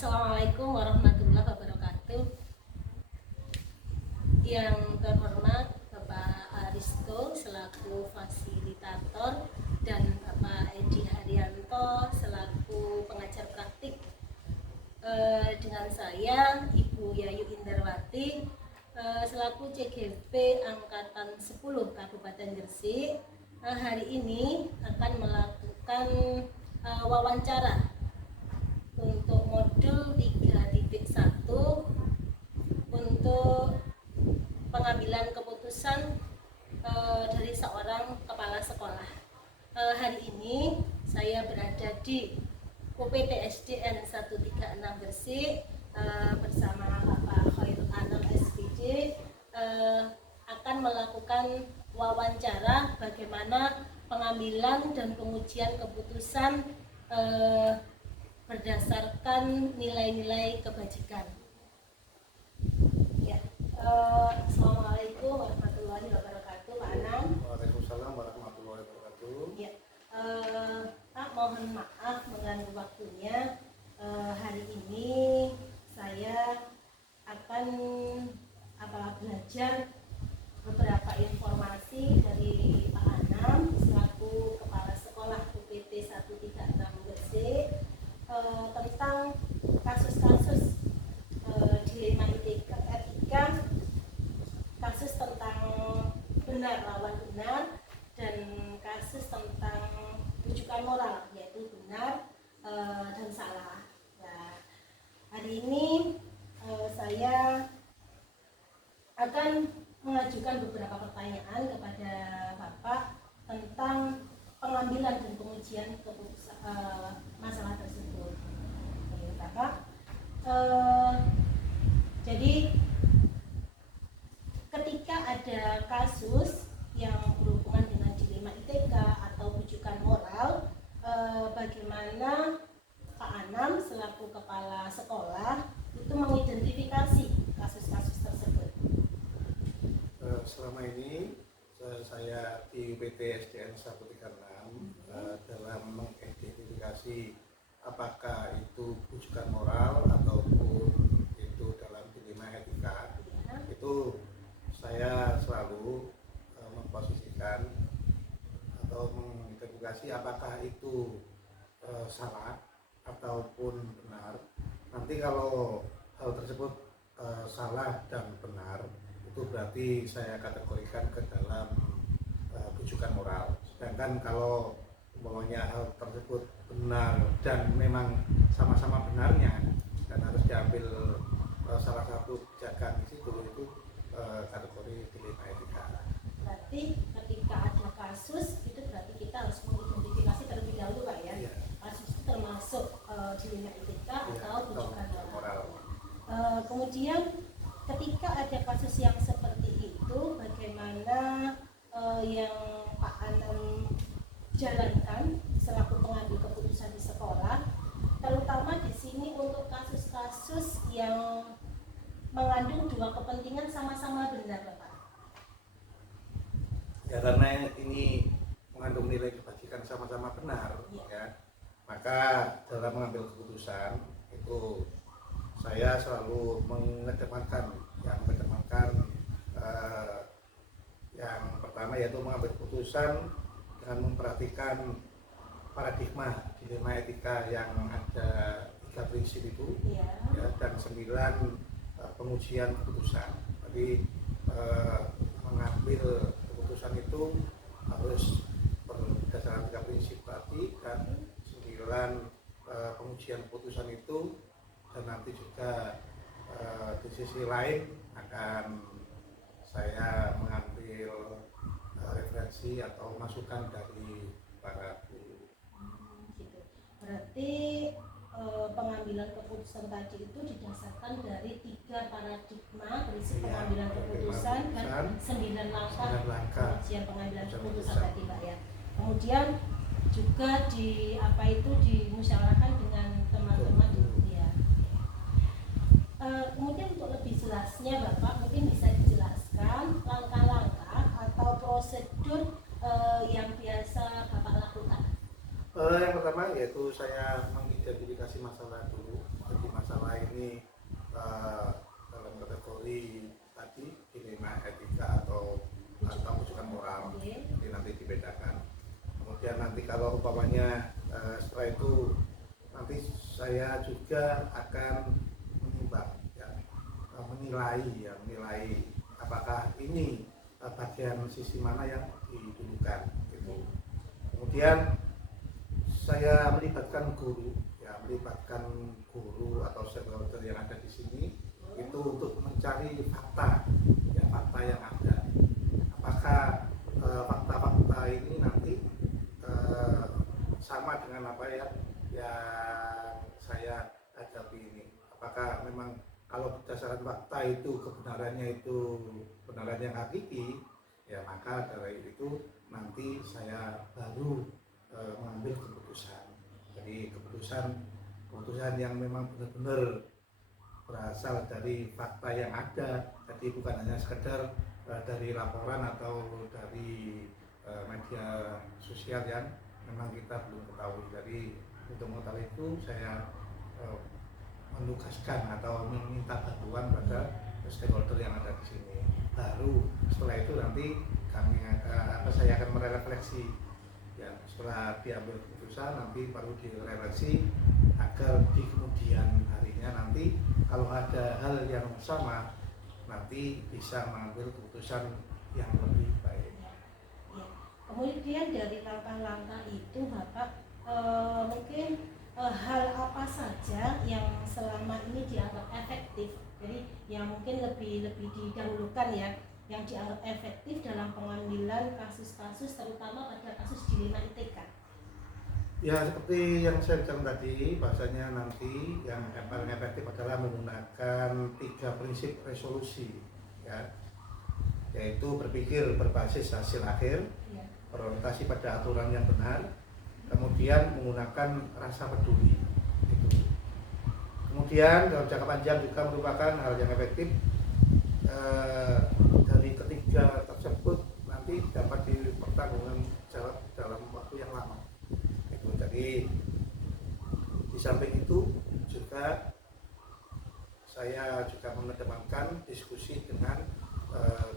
Assalamualaikum warahmatullahi wabarakatuh. Yang terhormat Bapak Aristo selaku fasilitator dan Bapak Edi Haryanto selaku pengajar praktik, dengan saya Ibu Yayu Indarwati selaku CGP Angkatan 10 Kabupaten Gresik. Hari ini akan melakukan wawancara untuk modul 3.1 untuk pengambilan keputusan dari seorang kepala sekolah. Hari ini saya berada di UPT SDN 136 Gresik bersama Bapak Khairul Anam SPJ, akan melakukan wawancara bagaimana pengambilan dan pengujian keputusan berdasarkan nilai-nilai kebajikan. Ya, Assalamualaikum warahmatullahi wabarakatuh, Pak Anam. Waalaikumsalam warahmatullahi wabarakatuh. Ya, Pak, mohon maaf mengganggu waktunya. Hari ini saya akan belajar beberapa informasi dari Pak Anam selaku Kepala Sekolah UPT 136 Gresik tentang kasus-kasus dilema etika, kasus tentang benar lawan benar, dan kasus tentang rujukan moral, yaitu benar dan salah. Nah, hari ini saya akan mengajukan beberapa pertanyaan kepada Bapak tentang pengambilan dan pengujian keputusan masalah tersebut. Oke, Bapak. Jadi ketika ada kasus yang berhubungan dengan dilema etika atau rujukan moral, bagaimana Pak Anam selaku kepala sekolah itu mengidentifikasi kasus-kasus tersebut? Selama ini saya di UPT SDN 136 dalam mengidentifikasi apakah itu rujukan moral ataupun itu dalam dilema etika, itu saya selalu memposisikan atau mengidentifikasi apakah itu salah ataupun benar. Nanti kalau hal tersebut salah dan benar, itu berarti saya kategorikan ke dalam rujukan moral. Sedangkan kalau umpamanya hal tersebut benar dan memang sama-sama benarnya dan harus diambil salah satu kebijakan di situ, itu kategori dilema etika. Berarti ketika ada kasus itu berarti kita harus mengidentifikasi terlebih dahulu, Pak, ya. Ya. Kasus itu termasuk dilema etika Ya, atau rujukan moral. moral. Kemudian ketika ada kasus yang seperti itu, bagaimana yang Pak Anam jalankan selaku pengambil keputusan di sekolah, terutama di sini untuk kasus-kasus yang mengandung dua kepentingan sama-sama benar, Bapak? Ya, karena ini mengandung nilai kebajikan sama-sama benar, ya, maka dalam mengambil keputusan itu saya selalu mengedepankan yang pertama, yaitu mengambil keputusan dengan memperhatikan paradigma dilema etika yang ada 3 prinsip itu, ya, dan 9 pengujian keputusan. Jadi mengambil keputusan itu harus berdasarkan 3 prinsip tadi, dan 9 pengujian keputusan itu, dan nanti juga di sisi lain akan saya mengambil referensi atau masukan dari para guru. Gitu. Berarti pengambilan keputusan tadi itu didasarkan dari 3 paradigma prinsip pengambilan keputusan dan 9 langkah pengujian pengambilan keputusan tadi, Pak, ya. Kemudian juga dimusyawarahkan dengan teman-teman, ya. Kemudian untuk lebih jelasnya, Bapak mungkin bisa dijelaskan langkah-langkah atau prosedur yang biasa Bapak lakukan. Yang pertama yaitu saya mengidentifikasi masalah dulu. Jadi masalah ini dalam kategori tadi dilema etika atau bujukan moral, jadi nanti dibedakan. Kemudian nanti kalau umpamanya setelah itu nanti saya juga akan menimbang ya, menilai apakah ini bagian sisi mana yang didulukan gitu. Kemudian saya melibatkan guru atau stakeholder yang ada di sini itu untuk mencari fakta yang ada. Apakah fakta-fakta ini nanti sama dengan apa yang saya hadapi ini? Apakah memang kalau berdasarkan fakta itu kebenarannya itu kebenaran yang hakiki, ya maka dari itu nanti saya baru mengambil keputusan. Jadi keputusan yang memang benar-benar berasal dari fakta yang ada. Jadi bukan hanya sekedar dari laporan atau dari media sosial yang memang kita belum ketahui. Jadi untuk mengetahui itu saya menugaskan atau meminta bantuan pada stakeholder yang ada di sini. Baru setelah itu nanti saya akan merefleksi. Ya, setelah diambil keputusan nanti baru direfleksi agar di kemudian harinya nanti kalau ada hal yang sama nanti bisa mengambil keputusan yang lebih baik. Ya. Kemudian dari langkah-langkah itu Bapak mungkin hal apa saja yang selama ini dianggap efektif, jadi yang mungkin lebih didahulukan ya, yang dianggap efektif dalam pengambilan kasus-kasus terutama pada kasus dilema ITK. Ya seperti yang saya bilang tadi, bahasanya nanti yang paling efektif adalah menggunakan 3 prinsip resolusi ya, yaitu berpikir berbasis hasil akhir, Ya. berorientasi pada aturan yang benar, kemudian menggunakan rasa peduli itu. Kemudian dalam jangka panjang juga merupakan hal yang efektif. Dari ketiga tersebut nanti dapat dipertanggungan jawab dalam waktu yang lama itu. Jadi di samping itu juga saya juga mengedepankan diskusi dengan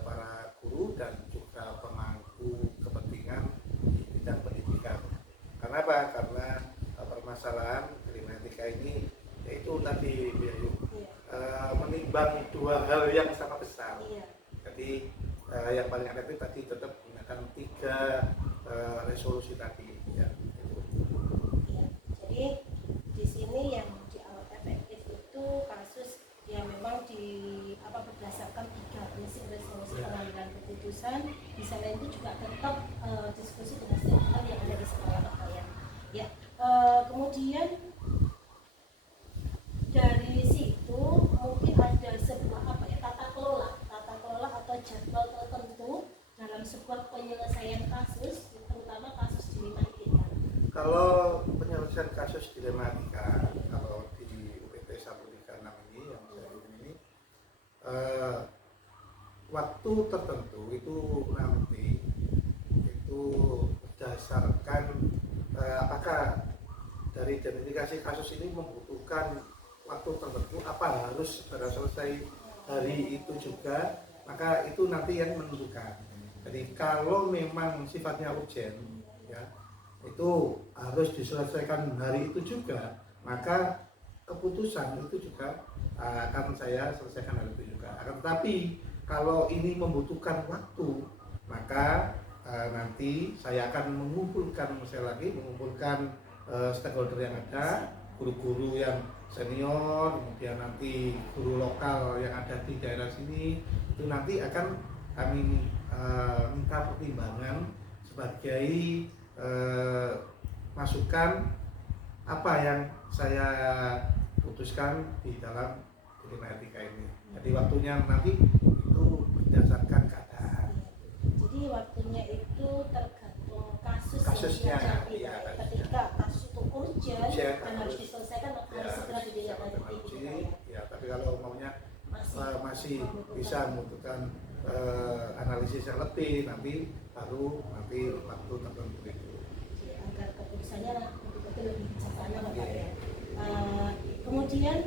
para guru dan juga pemangku kepentingan di bidang pendidikan. Karena apa? Karena permasalahan dilematika ini yaitu tadi menimbang 2 hal yang sama besar. Iya. Jadi yang paling efektif tadi tetap menggunakan 3 resolusi tadi ya. Ya. Jadi di sini yang dianggap efektif itu kasus yang memang berdasarkan 3 prinsip resolusi pengambilan keputusan. Di sana itu juga tetap diskusi dengan stakeholder yang ada di sekolah Bapak ya. Ya. Kemudian dari situ mungkin ada sebuah tata kelola atau jadwal tertentu dalam sebuah penyelesaian kasus, terutama kasus dilematika. Kalau penyelesaian kasus dilematika, kalau di UPT 136 ini yang saya ini waktu tertentu itu nanti itu berdasarkan apakah dari identifikasi kasus ini membutuhkan waktu tertentu, apa harus segera selesai hari itu juga, maka itu nanti yang menentukan. Jadi kalau memang sifatnya urgent ya, itu harus diselesaikan hari itu juga, maka keputusan itu juga akan saya selesaikan hari itu juga. Akan tetapi kalau ini membutuhkan waktu, maka nanti saya akan mengumpulkan stakeholder yang ada, guru-guru yang senior, kemudian nanti guru lokal yang ada di daerah sini, itu nanti akan kami minta pertimbangan sebagai masukan apa yang saya putuskan di dalam dilematika ini. Jadi waktunya nanti itu berdasarkan keadaan. Jadi waktunya itu tergantung kasusnya ya, ketika kasus itu urgent dan harus diselesaikan harus segera ditindaklanjuti. Ya, tapi kalau maunya masih bisa membutuhkan analisis yang lebih, nanti baru waktu tertentu itu. Agar keputusannya betul-betul lebih bijaksana Bapak ya. Kemudian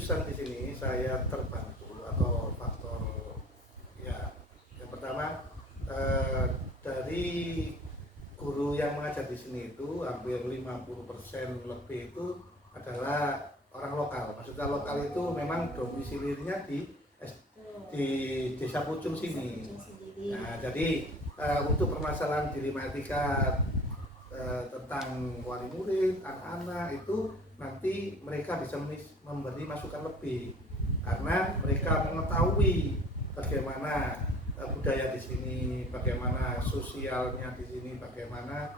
keputusan di sini saya terbantu atau faktor ya yang pertama dari guru yang mengajar di sini itu hampir 50% lebih itu adalah orang lokal. Maksudnya lokal itu memang domisilinya di Desa Pucung sini. Nah, jadi untuk permasalahan dilema etika tentang wali murid, anak-anak itu nanti mereka bisa memberi masukan lebih karena mereka mengetahui bagaimana budaya di sini, bagaimana sosialnya di sini, bagaimana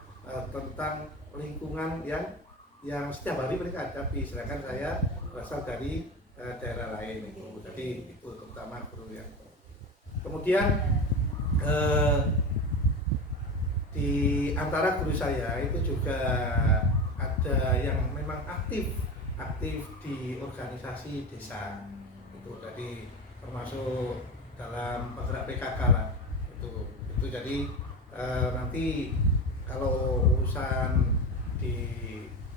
tentang lingkungan yang setiap hari mereka hadapi. Sedangkan saya berasal dari daerah lain itu, jadi itu terutama guru yang. Kemudian di antara guru saya itu juga ada yang memang aktif di organisasi desa itu, jadi termasuk dalam penggerak PKK lah itu jadi nanti kalau urusan di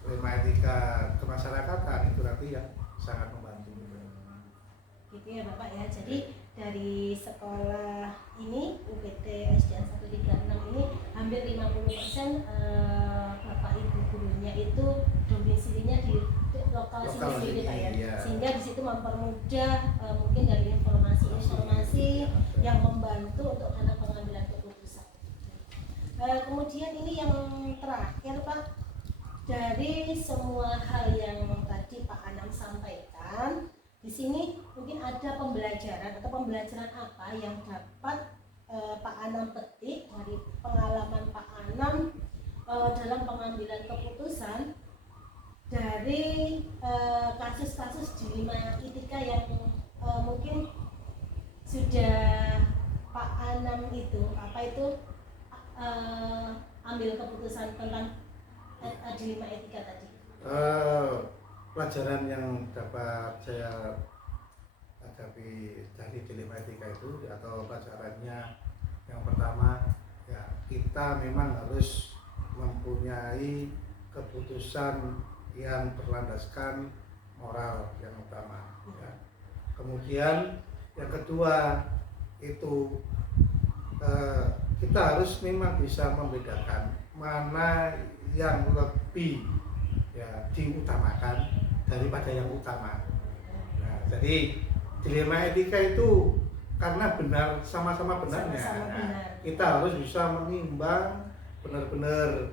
dilema etika kemasyarakatan itu nanti yang sangat membantu gitu ya Bapak ya. Jadi dari sekolah ini UPT SDN 136 ini hampir 50% Bapak Ibu gurunya itu domisilinya di lokal sini Pak ya. Iya. Sehingga di situ mempermudah mungkin dari informasi yang membantu untuk dalam pengambilan keputusan. Kemudian ini yang terakhir Pak, dari semua hal yang tadi Pak Anam sampaikan, di sini mungkin ada pembelajaran apa yang dapat Pak Anam petik dari pengalaman Pak Anam dalam pengambilan keputusan dari kasus-kasus dilema etika yang mungkin sudah Pak Anam itu ambil keputusan tentang dilema etika tadi. Pelajaran yang dapat saya hadapi dari dilema etika itu atau pelajarannya yang pertama ya, kita memang harus mempunyai keputusan yang berlandaskan moral yang utama ya. Kemudian yang kedua itu kita harus memang bisa membedakan mana yang lebih ya diutamakan daripada yang utama. Nah, jadi dilema etika itu karena benar, sama-sama benarnya. Nah, kita harus bisa menimbang, benar-benar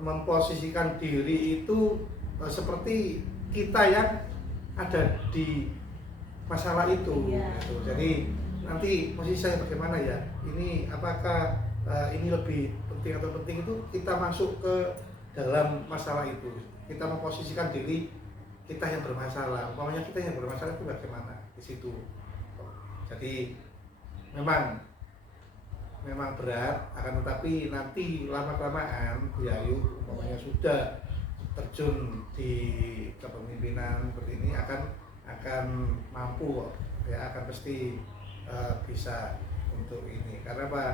memposisikan diri itu seperti kita yang ada di masalah itu. Gitu. Jadi nanti posisi saya bagaimana ya? Ini apakah ini lebih penting atau penting, itu kita masuk ke dalam masalah itu. Kita memposisikan diri kita yang bermasalah, umpamanya kita yang bermasalah itu bagaimana di situ. Jadi memang berat, akan tetapi nanti lama-kelamaan Bu Ayu umpamanya sudah terjun di kepemimpinan seperti ini akan mampu ya, akan pasti bisa untuk ini. Karena apa?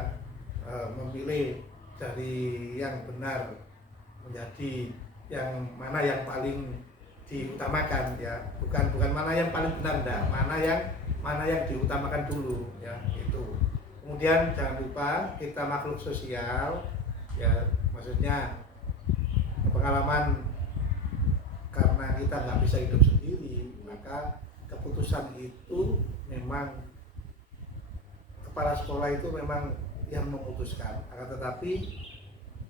Memilih dari yang benar menjadi yang mana yang paling diutamakan ya, bukan mana yang paling benar, enggak, mana yang diutamakan dulu ya, itu. Kemudian jangan lupa kita makhluk sosial ya, maksudnya pengalaman karena kita nggak bisa hidup sendiri, maka keputusan itu memang kepala sekolah itu memang yang memutuskan, akan tetapi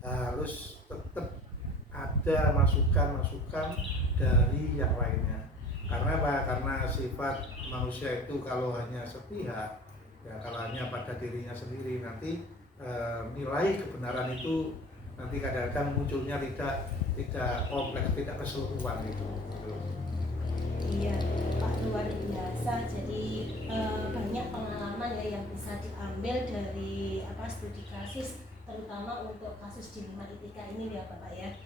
harus tetap ada masukan-masukan dari yang lainnya. Karena apa? Karena sifat manusia itu kalau hanya sepihak, ya kalau hanya pada dirinya sendiri, nanti nilai kebenaran itu nanti kadang-kadang munculnya tidak kompleks, tidak keseluruhan gitu. Iya Pak, luar biasa. Jadi banyak pengalaman ya yang bisa diambil dari studi kasus, terutama untuk kasus dilema etika ini ya Bapak ya.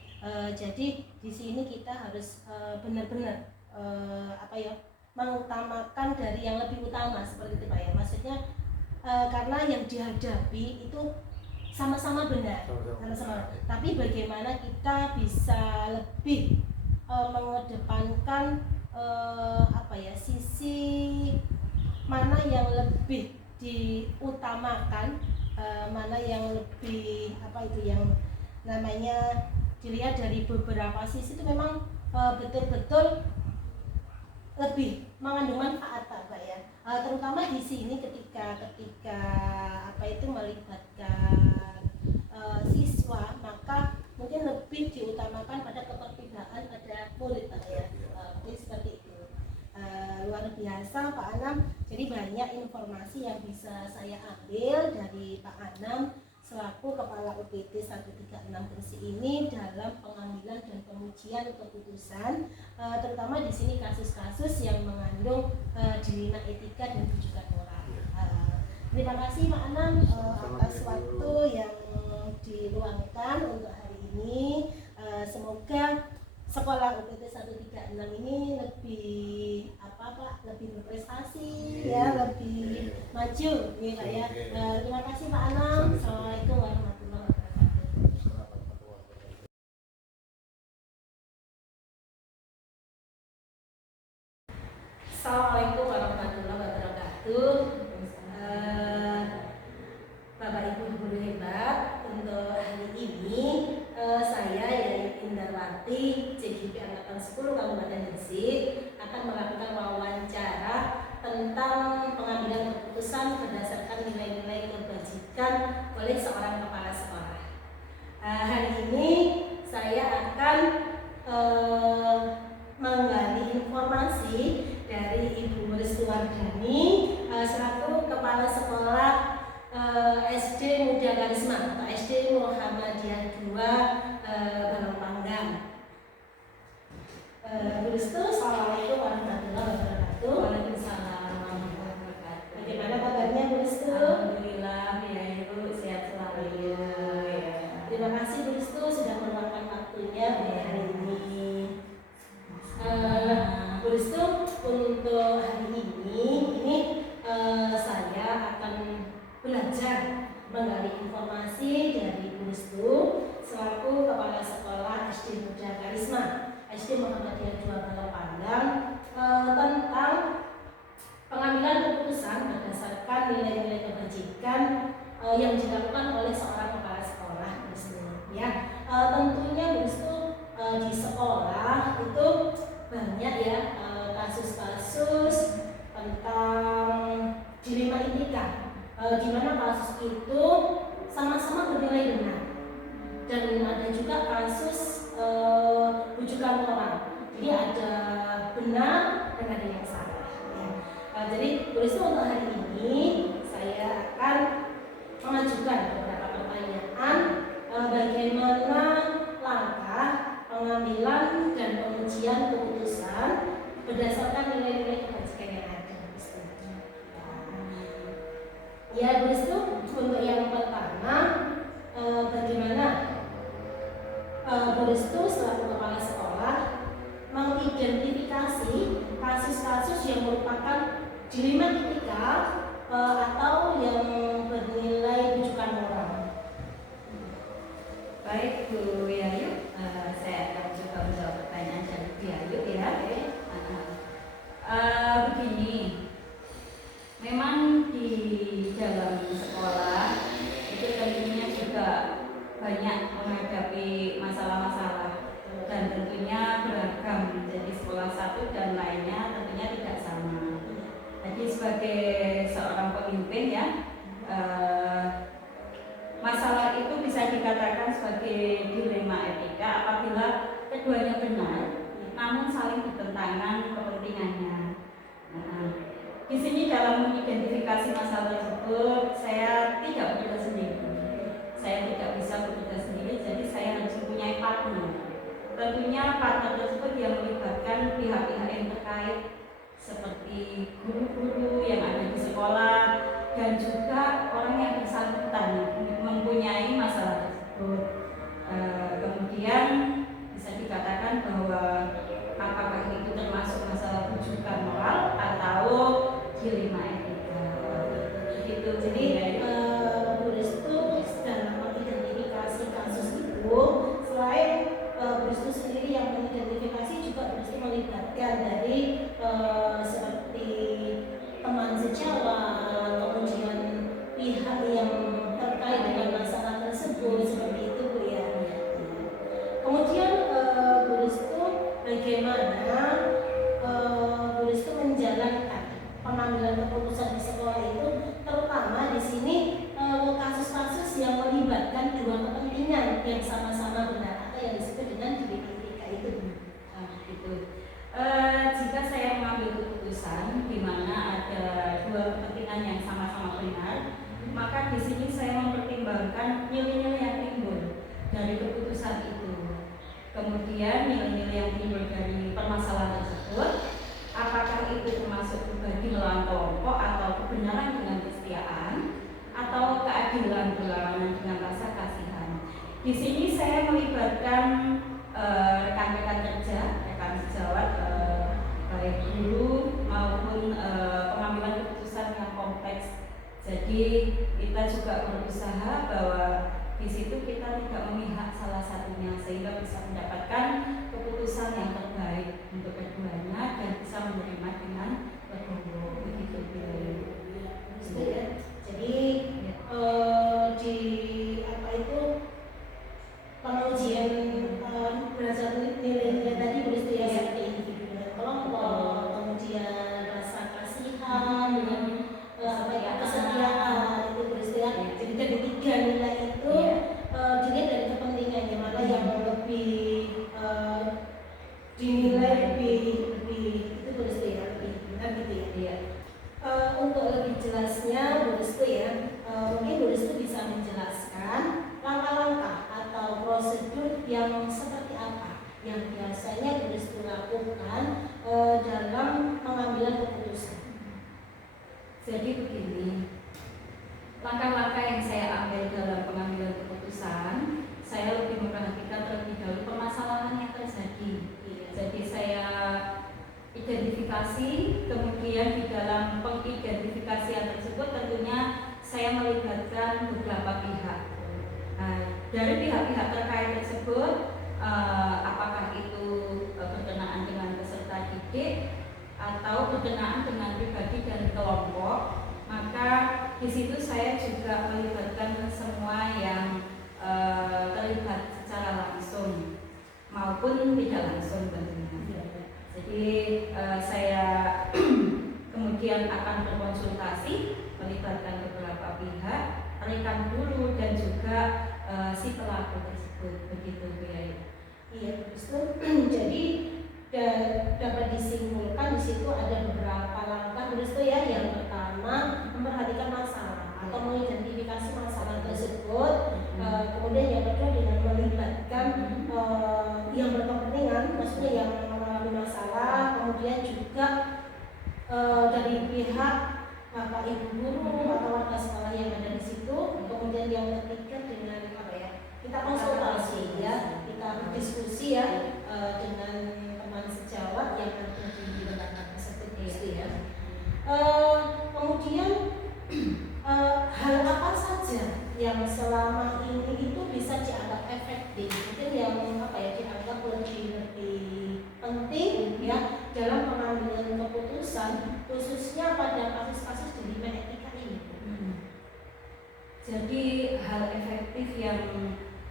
Jadi di sini kita harus benar-benar mengutamakan dari yang lebih utama seperti itu Pak ya. Maksudnya karena yang dihadapi itu sama-sama benar, sama-sama. Tapi bagaimana kita bisa lebih mengedepankan apa ya, sisi mana yang lebih diutamakan, mana yang lebih apa itu yang namanya dilihat dari beberapa sisi itu memang betul-betul lebih mengandung manfaat Pak ya. Terutama di sini ketika apa itu melibatkan siswa, maka mungkin lebih diutamakan pada keterpindahan pada murid Pak ya. Jadi seperti itu. Luar biasa Pak Anam. Jadi banyak informasi yang bisa saya ambil dari Pak Anam selaku Kepala UPT 136 Gresik ini dalam pengambilan dan pengujian keputusan, terutama di sini kasus-kasus yang mengandung dilema etika dan rujukan moral. Terima kasih Pak Anam atas waktu yang diluangkan untuk hari ini. Semoga sekolah UPT 136 ini lebih apa Pak, lebih berprestasi ya, lebih maju ya Pak ya. Terima kasih Pak Anam. Assalamualaikum warahmatullahi wabarakatuh. Assalamualaikum warahmatullahi wabarakatuh. Bapak Ibu guru hebat, untuk hari ini saya Yayu Indarwati CGP Angkatan 10 Kabupaten Gresik akan melakukan wawancara tentang pengambilan keputusan berdasarkan nilai-nilai kebajikan oleh seorang kepala sekolah. Hari ini saya akan menggali informasi dari Ibu Restuwardani selaku kepala sekolah SD Muda Karisma atau SD Muhammadiyah 2 Balongpanggang. Bu Restu, Assalamualaikum warahmatullahi wabarakatuh. Waalaikumsalam warahmatullahi wabarakatuh. Bagaimana kabarnya Bu Restu? Alhamdulillah ya Ibu, sehat selalu. Terima kasih Bu Restu sudah meluangkan waktunya hari ini. Bu Restu, untuk hari ini saya akan belajar menggali informasi dari Bu Restu selaku kepala sekolah SD Muda Karisma SD Muhammadiyah 2 Balongpanggang tentang pengambilan keputusan berdasarkan nilai-nilai kebajikan yang dilakukan oleh seorang kepala sekolah Bu Restu ya. Tentunya Bu Restu di sekolah itu banyak ya kasus-kasus tentang dilema etika, di mana kasus itu sama-sama bernilai benar, dan ada juga kasus rujukan moral. Jadi ada benar dan ada yang salah. Ya. Jadi Bu Restu, untuk hari ini saya akan mengajukan beberapa pertanyaan bagaimana langkah pengambilan dan pengujian keputusan berdasarkan nilai-nilai kebajikan yang ada. Ya Bu Restu, untuk yang pertama bagaimana Bu Restu selaku kepala sekolah mengidentifikasi kasus-kasus yang merupakan dilema etika atau yang bernilai rujukan moral. Baik Bu Yayu, saya akan coba menjawab pertanyaan dari Bu Yayu ya. Begini, memang di dalam sekolah itu tentunya juga banyak menghadapi masalah-masalah dan tentunya beragam. Jadi sekolah satu dan lainnya tentunya tidak sama. Jadi sebagai seorang pemimpin ya, masalah itu bisa dikatakan sebagai dilema etika apabila keduanya benar, namun saling bertentangan kepentingannya. Di sini dalam mengidentifikasi masalah tersebut, saya tidak bekerja sendiri. Saya tidak bisa bekerja sendiri, jadi saya harus mempunyai partner. Tentunya partner tersebut yang melibatkan pihak-pihak yang terkait seperti guru-guru yang ada di sekolah dan juga orang yang bersangkutan mempunyai masalah tersebut. Kemudian bisa dikatakan bahwa apakah itu termasuk masalah rujukan moral atau dilema etika. Gitu. Jadi Bu Restu dalam mengidentifikasi yang sama-sama benar atau yang disebut dengan dialektika itu. Nah, gitu. Jika saya mengambil keputusan di mana ada dua kepentingan yang sama-sama benar, maka di sini saya mempertimbangkan nilai-nilai yang timbul dari keputusan itu. Kemudian nilai-nilai yang timbul dari permasalahan tersebut, apakah itu termasuk berbagi melawan kelompok atau kebenaran dengan kesetiaan atau keadilan berlawanan dengan rasa kasihan. Di sini saya melibatkan rekan-rekan kerja, rekan sejawat, baik guru maupun pengambilan keputusan yang kompleks. Jadi kita juga berusaha bahwa di situ kita tidak memihak salah satunya sehingga bisa mendapatkan keputusan yang terbaik untuk keduanya dan bisa menerima dengan legowo begitu. Gitu ya. Jadi di apa itu pengujian berdasar nilai-nilai tadi begitu ya, seperti individu dengan kelompok, kemudian rasa kasihan dengan apa ya, kesetiaan itu begitu ya. Jadi dari tiga nilai itu dilihat dari kepentingannya mana yang lebih dinilai lebih itu begitu ya, lebih benar gitu ya. Iya. Untuk lebih jelasnya Bu Restu ya, mungkin Bu Restu bisa menjelaskan langkah-langkah atau prosedur yang seperti apa yang biasanya Bu Restu lakukan dalam pengambilan keputusan. Jadi begini, langkah-langkah yang saya ambil dalam pengambilan keputusan, saya lebih memperhatikan terlebih dahulu permasalahan yang terjadi. Jadi saya identifikasi, kemudian di dalam pengidentifikasian tersebut tentunya saya melibatkan beberapa pihak. Nah, dari pihak-pihak terkait tersebut, apakah itu berkenaan dengan peserta didik atau berkenaan dengan pribadi dan kelompok, maka di situ saya juga melibatkan semua yang terlibat secara langsung maupun tidak langsung tentunya. Jadi saya kemudian akan berkonsultasi, melibatkan beberapa pihak, rekan guru dan juga si pelaku tersebut, begitu Bu Yai. Iya, betul. Jadi dapat disimpulkan di situ ada beberapa langkah begitu ya. Yang pertama memperhatikan masalah atau mengidentifikasi masalah tersebut. Kemudian yang kedua dengan melibatkan yang berkepentingan, maksudnya yang mengalami masalah. Kemudian juga dari pihak bapak ibu guru atau warga sekolah yang ada di situ. Kemudian yang ketiga dengan apa ya? Kita konsultasi ya, kita berdiskusi ya dengan teman sejawat yang ada di lembaga tersebut ya. Kemudian hal apa saja yang selama ini itu bisa dianggap efektif, mungkin yang apa ya dianggap lebih penting ya dalam pengambilan keputusan khususnya pada kasus-kasus dilema etika ini. Jadi hal efektif yang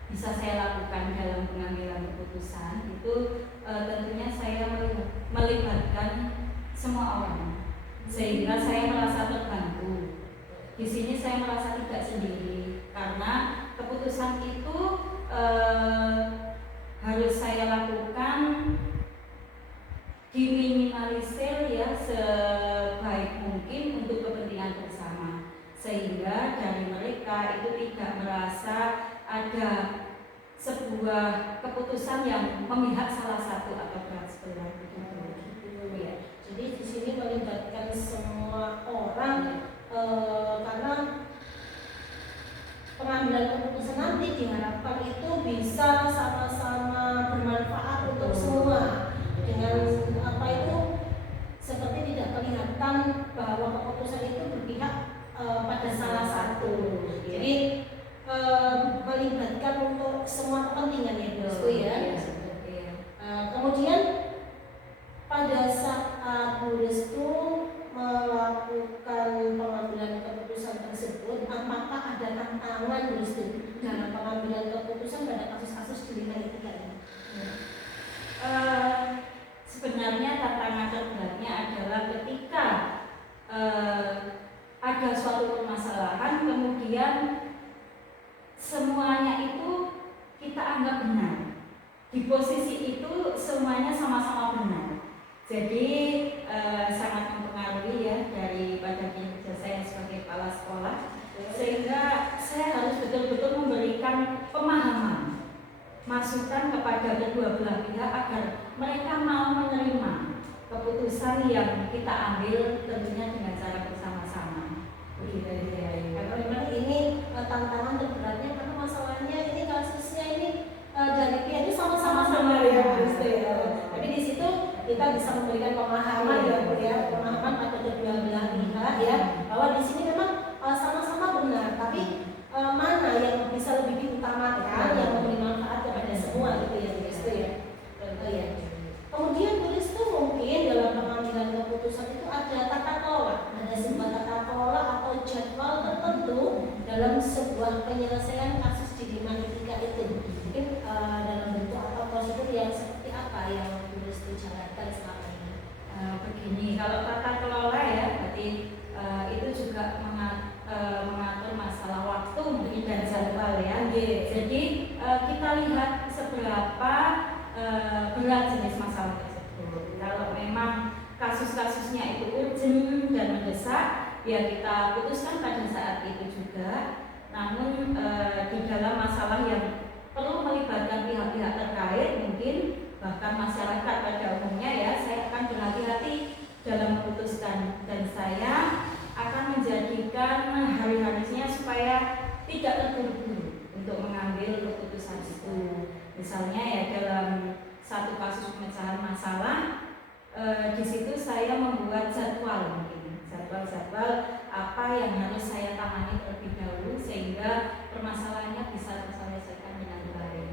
bisa saya lakukan dalam pengambilan keputusan itu tentunya saya melibatkan semua orang sehingga saya merasa terbantu. Di sini saya merasa tidak sendiri karena keputusan itu harus saya lakukan diminimalisir ya sebaik mungkin untuk kepentingan bersama, sehingga dari mereka itu tidak merasa ada sebuah keputusan yang memihak salah satu atau berat sebelah begitu ya. Jadi di sini melibatkan semua orang karena pengambilan keputusan nanti diharapkan itu bisa sama-sama bermanfaat untuk semua dengan apa itu seperti tidak kelihatan bahwa keputusan itu berpihak pada salah satu. Jadi melibatkan untuk semua kepentingan ya Bu ya. Kemudian pada saat Bu Restu melakukan pengambilan keputusan tersebut, apakah ada tantangan Bu Restu dalam pengambilan keputusan pada kasus-kasus dilema etika ini? Sebenarnya tantangan terberatnya adalah ketika ada suatu permasalahan kemudian semuanya itu kita anggap benar. Di posisi itu semuanya sama-sama benar. Jadi sangat mempengaruhi ya daripada kinerja saya sebagai kepala sekolah, sehingga saya harus betul-betul memberikan pemahaman, masukan kepada kedua belah pihak agar mereka mau menerima keputusan yang kita ambil tentunya dengan cara bersama-sama. Begitu ya. Karena memang ini tantangan terberatnya karena masalahnya ini kasusnya ini dari pihak itu sama-sama benar ya Bu Restu ya. Tapi di situ kita bisa memberikan pemahaman ya Bu ya, pemahaman pada kedua belah pihak ya, bahwa di sini memang sama-sama benar, tapi mana yang bisa lebih diutamakan yang memberi manfaat kepada semua gitu ya Bu Restu ya. Ya. Kemudian Bu Restu mungkin dalam pengambilan keputusan itu ada tata kelola, ada sebuah tata kelola atau jadwal tertentu dalam sebuah penyelesaian kasus dilema etika itu. Mungkin dalam bentuk atau prosedur yang seperti apa yang Bu Restu jalankan selama ini? Begini, kalau tata kelola ya, berarti itu juga mengatur masalah waktu mungkin dan jadwal ya. Jadi kita lihat seberapa berat jenis masalah tersebut. Kalau memang kasus-kasusnya itu urgent dan mendesak, ya kita putuskan pada saat itu juga. Namun di dalam masalah yang perlu melibatkan pihak-pihak terkait, mungkin bahkan masyarakat pada umumnya ya, saya akan berhati-hati dalam memutuskan, dan saya akan menjadikan hari-harinya supaya tidak terburu-buru untuk mengambil keputusan itu. Misalnya ya dalam satu kasus pemecahan masalah, di situ saya membuat jadwal, mungkin jadwal apa yang harus saya tangani terlebih dahulu sehingga permasalahannya bisa terselesaikan dengan baik.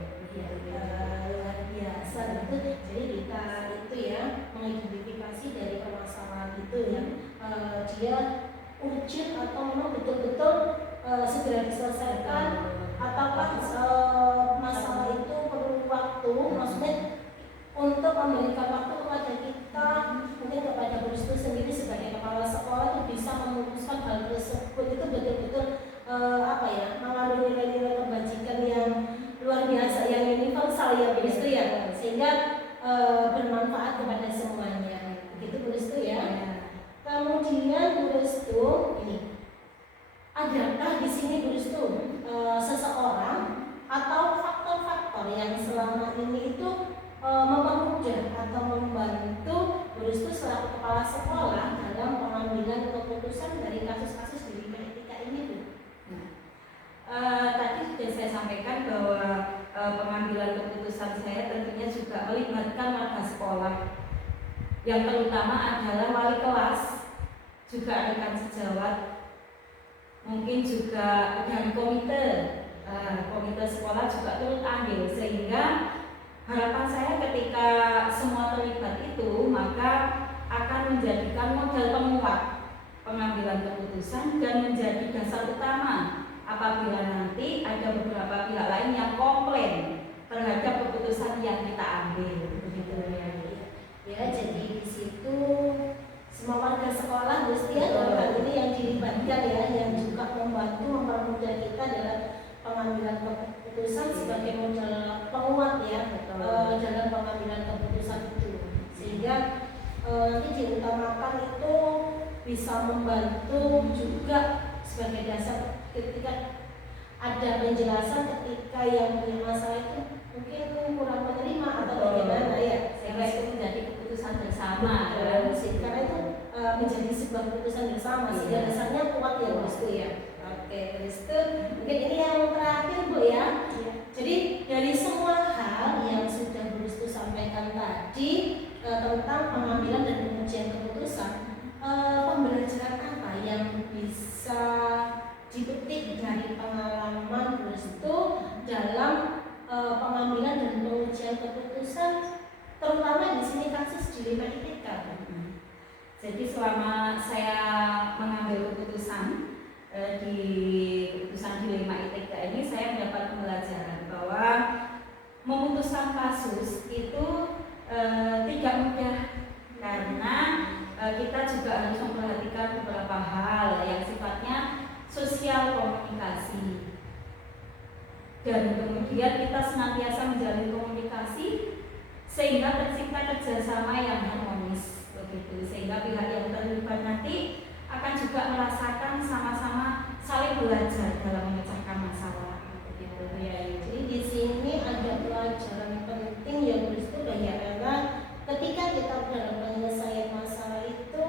Luar biasa gitu. Jadi kita itu ya mengidentifikasi dari permasalahan itu ya, dia urgent atau memang betul-betul segera diselesaikan, ataukah masalah itu perlu waktu, maksudnya untuk memberikan waktu kepada kita, mungkin kepada Bu Restu sendiri sebagai kepala sekolah itu bisa memutuskan hal tersebut itu betul-betul mengandung nilai-nilai kebajikan yang luar biasa, yang universal ya Bu Restu ya, sehingga bermanfaat kepada semuanya. Begitu Bu Restu ya. Kemudian Bu Restu ini, adakah di sini Bu Restu seseorang atau faktor-faktor yang selama ini itu mempermudah atau membantu Bu Restu selaku kepala sekolah dalam pengambilan keputusan dari kasus-kasus dilema etika ini Bu? Tadi sudah saya sampaikan bahwa pengambilan keputusan saya tentunya juga melibatkan warga sekolah, yang terutama adalah wali kelas, juga rekan sejawat, mungkin juga dari komite sekolah juga turut andil, sehingga harapan saya ketika semua terlibat itu maka akan menjadikan modal penguat pengambilan keputusan dan menjadi dasar utama apabila nanti ada beberapa pihak lain yang komplain terhadap keputusan yang kita ambil, begitu ya. Ya, jadi di situ semua warga sekolah ya dalam hal ini yang dilibatkan ya, yang juga membantu mempermudah kita dalam pengambilan keputusan sebagai modal penguat ya dalam pengambilan keputusan itu, sehingga nanti diutamakan itu bisa membantu juga sebagai dasar ketika ada penjelasan ketika yang punya masalah itu mungkin kurang menerima atau bagaimana ya, sehingga itu menjadi keputusan bersama karena itu menjadi sebuah keputusan bersama sehingga dasarnya kuat ya Bu Restu ya. Oke Bu Restu, mungkin ini yang terakhir Bu ya. Jadi dari semua hal yang sudah Bu Restu sampaikan tadi tentang pengambilan dan pengujian keputusan, pembelajaran apa yang bisa dipetik dari pengalaman Bu Restu dalam pengambilan dan pengujian keputusan, terutama di sini kasus dilema etika? Jadi selama saya mengambil keputusan di keputusan dilema etika ini, saya mendapat pembelajaran bahwa memutuskan kasus itu tidak mudah, karena kita juga harus memperhatikan beberapa hal yang sifatnya sosial komunikasi. dan kemudian kita senantiasa menjalin komunikasi sehingga tercipta kerjasama yang harmonis begitu, sehingga pihak yang terlibat nanti akan juga merasakan sama-sama saling belajar dalam memecahkan masalah begitu ya. Jadi di sini ada pelajaran penting yang justru bagaimana ketika kita dalam penyelesaian masalah itu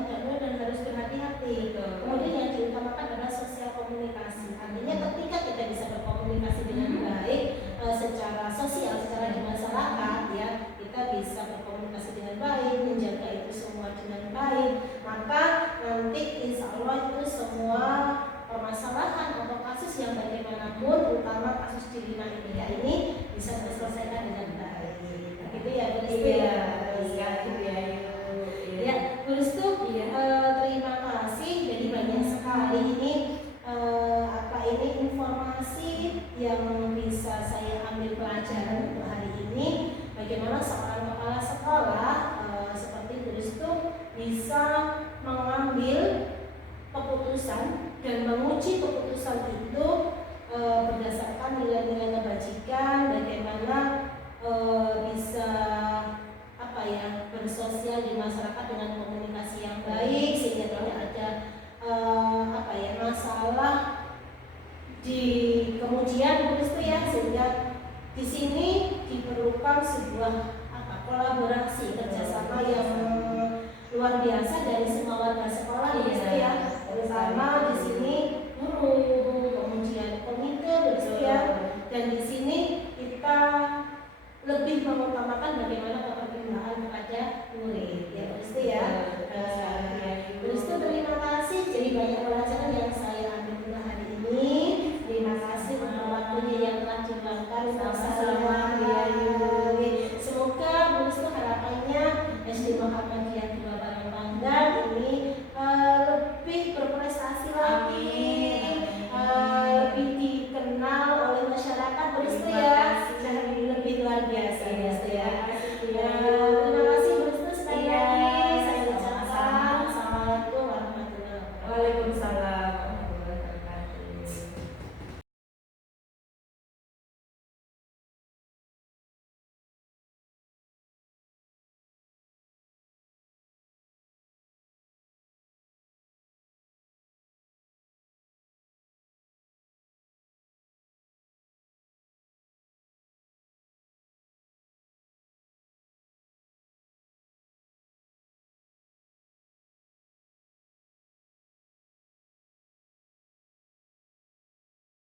tidak mudah dan harus berhati-hati. Kemudian yang diutamakan adalah sosial komunikasi. Artinya ketika kita bisa berkomunikasi dengan baik secara sosial, secara di masyarakat ya, kita bisa berkomunikasi dengan baik, menjaga itu semua dengan baik, maka nanti insya Allah itu semua permasalahan atau kasus yang bagaimanapun, terutama kasus di Lina Etika ini bisa terselesaikan dengan baik. Begitu ya, Bu Restu? Iya, Ya, Bu Restu, terima kasih. Jadi banyak sekali ini informasi yang bisa saya ambil pelajaran untuk hari ini. Bagaimana seorang kepala sekolah seperti Bu Restu bisa mengambil keputusan dan menguji keputusan itu berdasarkan nilai-nilai kebajikan, bagaimana bisa bersosial di masyarakat dengan komunikasi yang baik sehingga tidak ada masalah di kemudian itu ya, sehingga di sini diperlukan sebuah kolaborasi kerjasama yang luar biasa dari semua warga sekolah gitu ya, terutama di sini guru, kemudian komite gitu ya, dan di sini kita lebih mengutamakan bagaimana